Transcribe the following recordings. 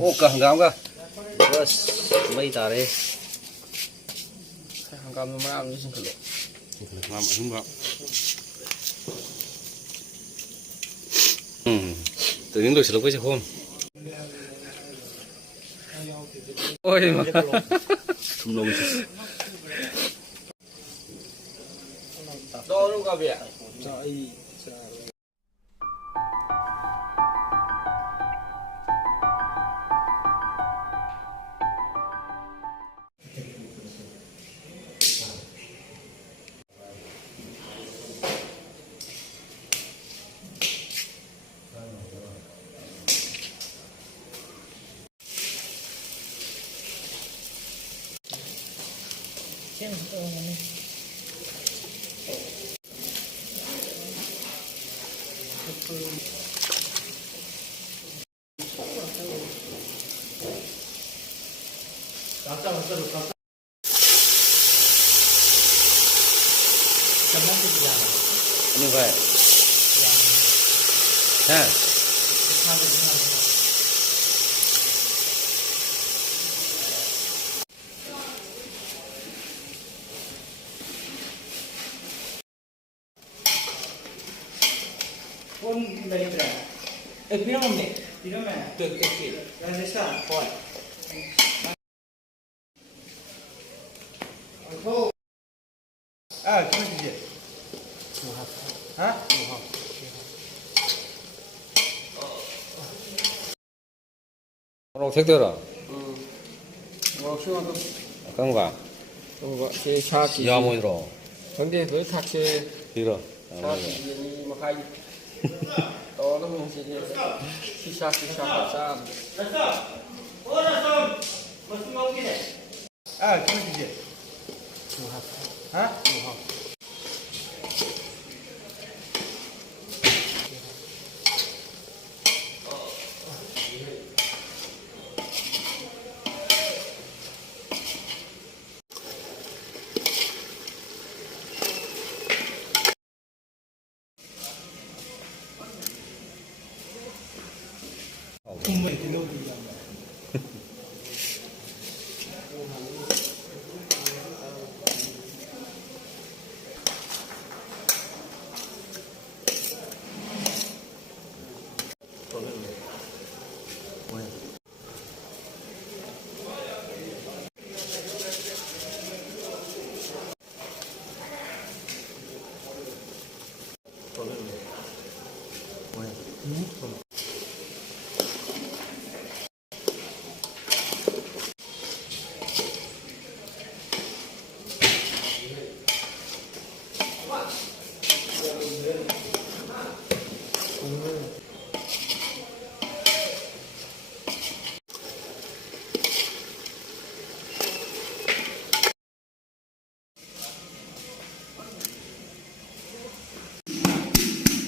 오까 한가함가 버스 mấy tà đi 한가함 놈만 안 주신 걸로. làm hứng vào tự nhiên đổi sự lúc với hôm ôi mà thùng lông 너 누가 배? như vậy ha 폰 레이드라. 필요없네. 필요해. 됐지. 됐어. 폰. 아, 그러지. 아? nó thích được rồi 시원하다. không vào 제 차기. do môi rồi 근데 왜 탁시 đi rồi 차기 뭐 가지. 떠는 시제. 시샤 쌈. 아, 그러지. 아?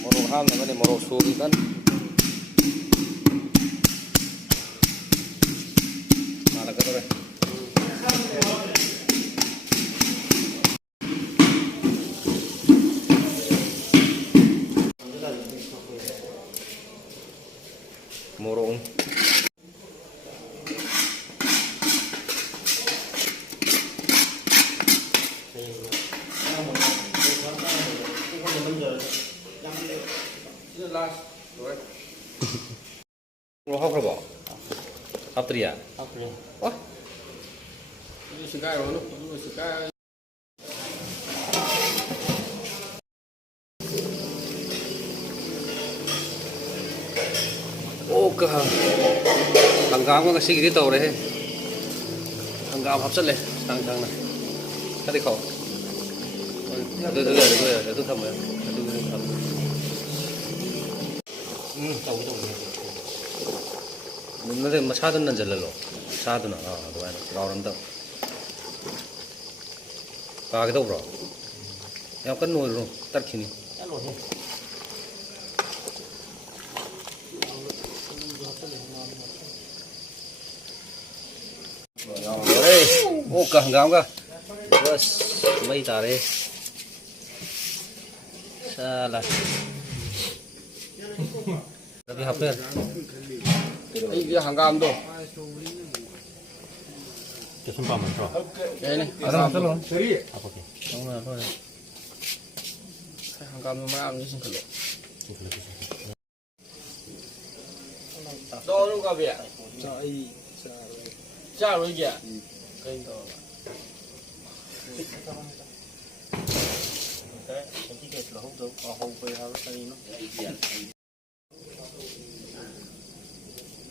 moro ham là cái moro su đi tân mà là cái đây moro nó học rồi bỏ học từ à 아, 그래. 어 이거 시가요. 이거 시가. ô cơ hàng gạo có cái xí cái tàu đấy hàng gạo hấp dẫn này sang sang này cái đi khẩu để tôi thầm rồi tôi thầm nó thì mà 사든 난 잘rel로 사든 아 도와나 나오는다 가게 đâu rồi em cất nồi rồi tắt khi này rồi đây ô cả hàng gạo bus mấy tà đây sao là tapi HP 이 한가함도 저 손바닥 줘. 얘네 알아. 저리 아버지. 한가함도 말하면 무슨 걸로 좀 그래. 너는 가비야 자 이게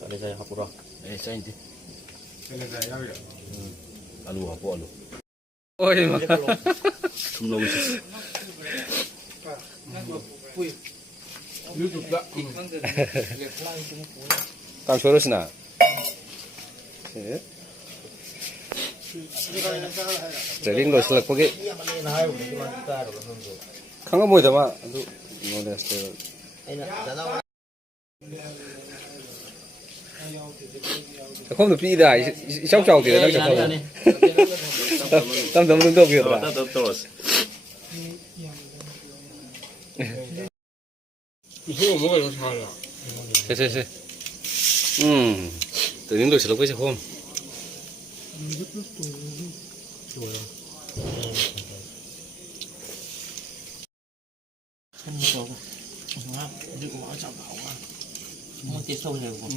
Ada saya hapura. 사인데 Alu hapo alu. ôi mà Tum long sis. 유튜브가 딱 저러시나 예 training rồi sẽ là có cái không có mùi thôi mà nó là không được đi đại sóc trầu thì nó chẳng không tâm tâm tương tự việc là Terus. 이거 뭐가 이거 잘해 thế training rồi sẽ là cái gì không Không có. Nó đi của nó chậm bảo quá. Nó tiếp sâu nhiều quá.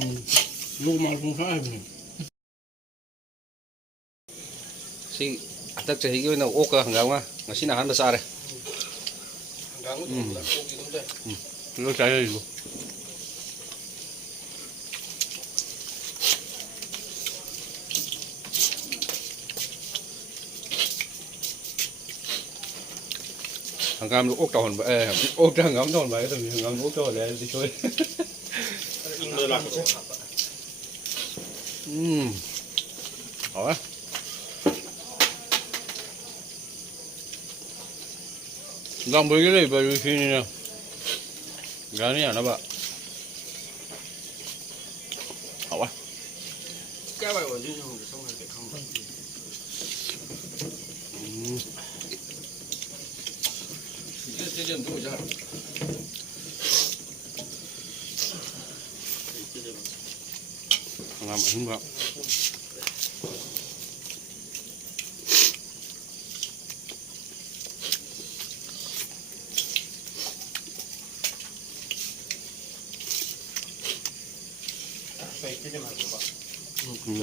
lúc mà cũng khai si atak chahi cái nào ok hàng gạo mà xin ăn được sao đây nó trái rồi hàng gạo nó ốc tròn vậy ốc tròn ngắm tròn vậy tại vì hàng gạo nó ốc tròn này thì chơi好啊。làm mấy cái này bởi vì này nè gà này nó bạn hảo quá cái bài của chương trình xong rồi cái không cái chuyện tôi cho làm không bạn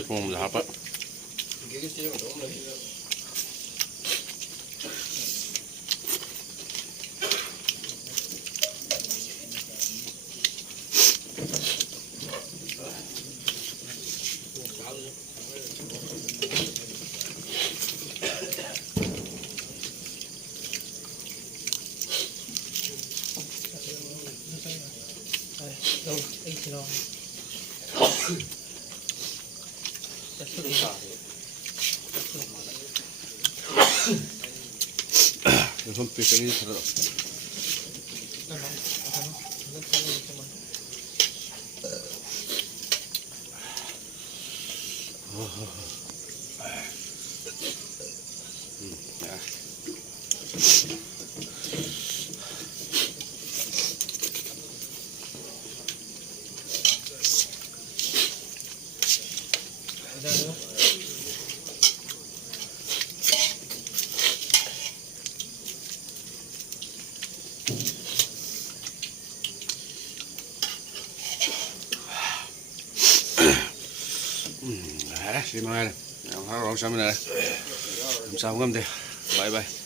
không là hấp á cái chuyện của tôi Đâu, anh chỉ lo. 손 삐끗이 들어 đấy, xin mời này, không sao này, làm sao không ngâm đi, bye bye.